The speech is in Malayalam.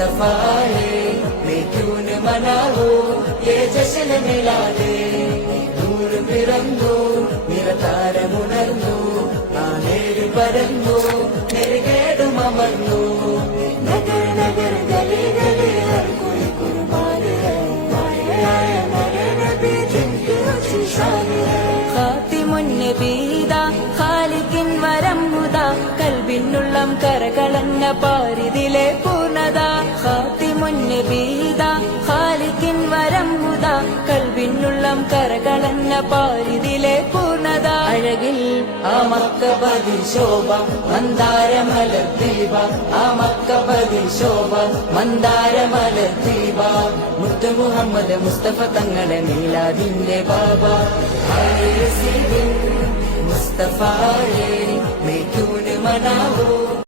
मुस्तफा है मैं क्यों न मनाऊं ये जश्न मिलादे നൂറ് പിറന്നു നിറതാരമുണർന്നു നാനേര് പരന്നു നെരുകേടും അമർന്നു നഗർ നഗർ ഗലി ഗലി ഹർ കോയി കുർബാൻ ഹൈ ആയ മേരെ നബി ജിൻകി अच्छी शान है ഖാതിമുൻ നബീദ ഖാലിഖിൻ വരം മുദാ കൽബിനുള്ളം കരകളന്ന പാരിതിലെ പൂർണ്ണത ഖാതിമുൻ നബീദ ഖാലിഖിൻ വരം മുദാ കൽബിനുള്ളം കരകളന്ന പാരിതിലെ പൂർണ്ണത അഴകിൽ ആ മക്കബദിൽ ശോഭ മന്ദാരമലർ ദീപ ആ മക്കബദിൽ ശോഭ മന്ദാരമലർ ദീപ മുത്ത് മുഹമ്മദ് മുസ്തഫ തങ്ങളെ മീലാദിന്റെ ബാബ മുസ്തഫ मैं क्यों न मनाऊं